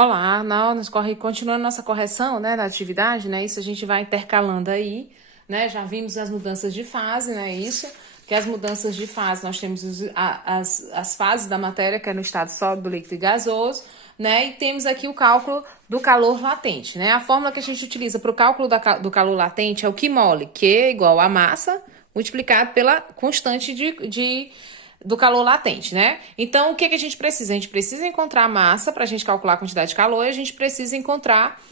Olá, continuando nossa correção, né, da atividade, né, isso a gente vai intercalando aí, né, já vimos as mudanças de fase, né, isso, que as mudanças de fase, nós temos as fases da matéria, que é no estado sólido, líquido e gasoso, né, e temos aqui o cálculo do calor latente, né, a fórmula que a gente utiliza para o cálculo do calor latente é o Q mole, Q é igual a massa, multiplicado pela constante do calor latente, né? Então, o que a gente precisa? A gente precisa encontrar a massa para a gente calcular a quantidade de calor e a gente precisa encontrar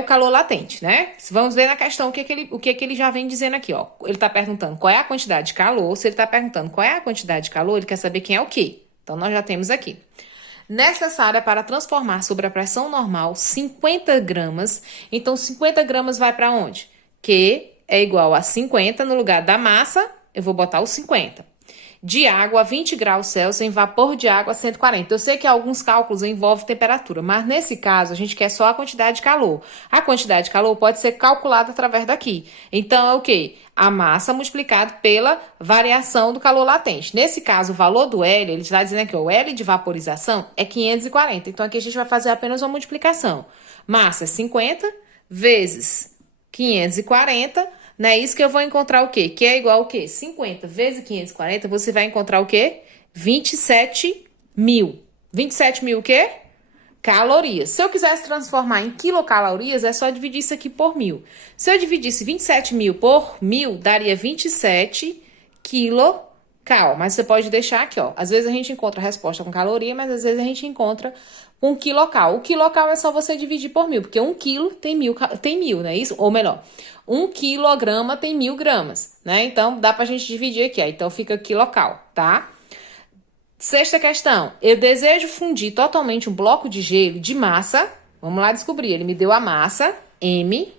o calor latente, né? Vamos ver na questão o que ele já vem dizendo aqui, ó. Ele está perguntando qual é a quantidade de calor. Se ele está perguntando qual é a quantidade de calor, ele quer saber quem é o quê. Então, nós já temos aqui. Necessária para transformar sobre a pressão normal 50 gramas. Então, 50 gramas vai para onde? Q é igual a 50, no lugar da massa, eu vou botar o 50. De água a 20 graus Celsius em vapor de água a 140. Eu sei que alguns cálculos envolvem temperatura, mas nesse caso a gente quer só a quantidade de calor. A quantidade de calor pode ser calculada através daqui. Então é o quê? A massa multiplicada pela variação do calor latente. Nesse caso, o valor do L, ele está dizendo aqui, o L de vaporização é 540. Então aqui a gente vai fazer apenas uma multiplicação. Massa é 50 vezes 540. Não é isso que eu vou encontrar o quê? Que é igual ao quê? 50 vezes 540, você vai encontrar o quê? 27 mil. 27 mil o quê? Calorias. Se eu quisesse transformar em quilocalorias, é só dividir isso aqui por 1000. Se eu dividisse 27 mil por 1000, daria 27 quilocal. Mas você pode deixar aqui, ó. Às vezes a gente encontra a resposta com caloria, mas às vezes a gente encontra com quilocal. O quilocal é só você dividir por 1000, porque 1 quilo tem 1000, não é isso? Ou melhor, 1 quilograma tem 1000 gramas, né? Então, dá pra gente dividir aqui, ó. Então, fica quilocal, tá? Sexta questão. Eu desejo fundir totalmente um bloco de gelo de massa. Vamos lá descobrir. Ele me deu a massa, M,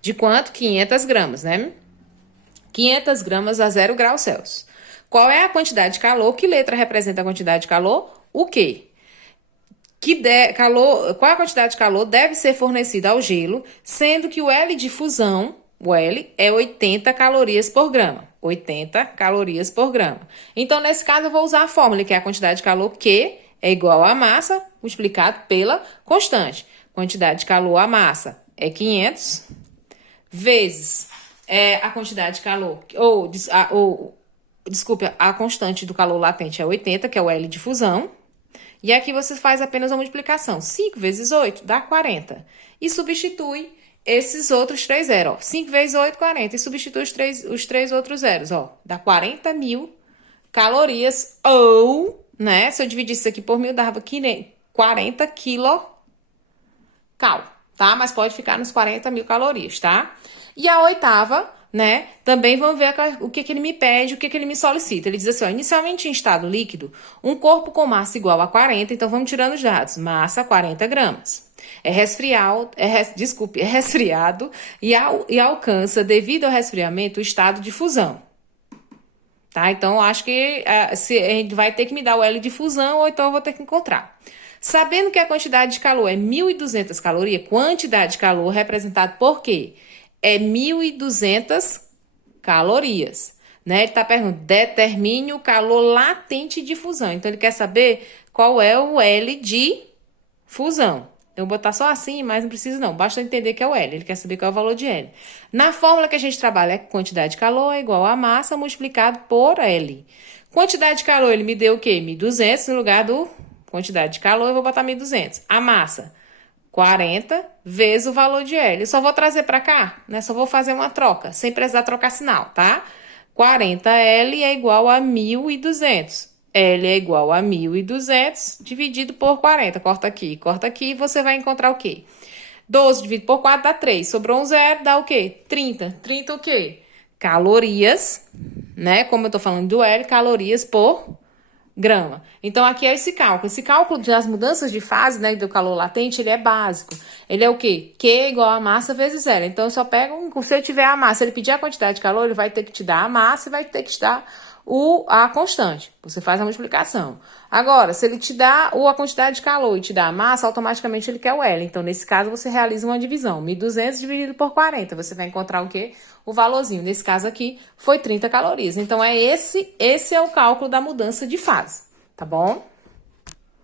de quanto? 500 gramas, né? 500 gramas a 0 graus Celsius. Qual é a quantidade de calor? Que letra representa a quantidade de calor? O quê? Qual é a quantidade de calor deve ser fornecida ao gelo, sendo que o L de fusão, o L, é 80 calorias por grama. 80 calorias por grama. Então, nesse caso, eu vou usar a fórmula, que é a quantidade de calor Q é igual a massa multiplicado pela constante. Quantidade de calor, a massa, é 500, vezes a quantidade de calor, desculpe, a constante do calor latente é 80, que é o L de fusão. E aqui você faz apenas uma multiplicação. 5 vezes 8 dá 40. E substitui esses outros 3 zeros. Ó. 5 vezes 8, 40. E substitui os três outros zeros. Ó. Dá 40 mil calorias. Ou, né? Se eu dividisse isso aqui por 1000, dava 40 quilocal. Tá? Mas pode ficar nos 40 mil calorias, tá? E a oitava, né? Também vamos ver o que ele me pede, o que ele me solicita. Ele diz assim, ó, inicialmente em estado líquido, um corpo com massa igual a 40, então vamos tirando os dados. Massa, 40 gramas. É resfriado e alcança, devido ao resfriamento, o estado de fusão. Tá? Então, acho que a gente vai ter que me dar o L de fusão, ou então eu vou ter que encontrar. Sabendo que a quantidade de calor é 1.200 calorias, quantidade de calor representada por quê? É 1.200 calorias, né? Ele está perguntando, determine o calor latente de fusão. Então, ele quer saber qual é o L de fusão. Eu vou botar só assim, mas não precisa não. Basta entender que é o L. Ele quer saber qual é o valor de L. Na fórmula que a gente trabalha, a quantidade de calor é igual a massa multiplicado por L. Quantidade de calor, ele me deu o quê? 1.200 no lugar do quantidade de calor, eu vou botar 1.200. A massa, 40 vezes o valor de L. Eu só vou trazer para cá, né? Só vou fazer uma troca, sem precisar trocar sinal, tá? 40L é igual a 1.200. L é igual a 1.200 dividido por 40. Corta aqui, você vai encontrar o quê? 12 dividido por 4 dá 3. Sobrou um zero, dá o quê? 30. 30 o quê? Calorias, né? Como eu tô falando do L, calorias por grama. Então, aqui é esse cálculo. Esse cálculo das mudanças de fase, né, do calor latente, ele é básico. Ele é o quê? Q é igual a massa vezes zero. Então, eu só pego, se eu tiver a massa, ele pedir a quantidade de calor, ele vai ter que te dar a massa e vai ter que te dar a constante. Você faz a multiplicação. Agora, se ele te dá a quantidade de calor e te dá a massa, automaticamente ele quer o L. Então, nesse caso, você realiza uma divisão. 1.200 dividido por 40. Você vai encontrar o quê? O valorzinho. Nesse caso aqui, foi 30 calorias. Então, esse é o cálculo da mudança de fase. Tá bom?